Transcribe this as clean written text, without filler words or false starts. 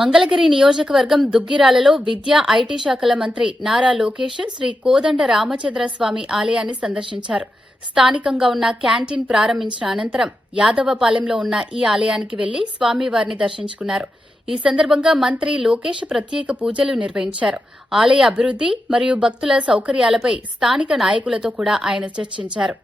మంగళగిరి నియోజకవర్గం దుగ్గిరాలలో విద్యా ఐటీ శాఖల మంత్రి నారా లోకేష్ శ్రీ కోదండ రామచంద్రస్వామి ఆలయాన్ని సందర్శించారు. స్థానికంగా ఉన్న క్యాంటీన్ ప్రారంభించిన అనంతరం యాదవపాలెంలో ఉన్న ఈ ఆలయానికి వెళ్లి స్వామివారిని దర్శించుకున్నారు. ఈ సందర్భంగా మంత్రి లోకేష్ ప్రత్యేక పూజలు నిర్వహించారు. ఆలయ అభివృద్ది మరియు భక్తుల సౌకర్యాలపై స్థానిక నాయకులతో కూడా ఆయన చర్చించారు.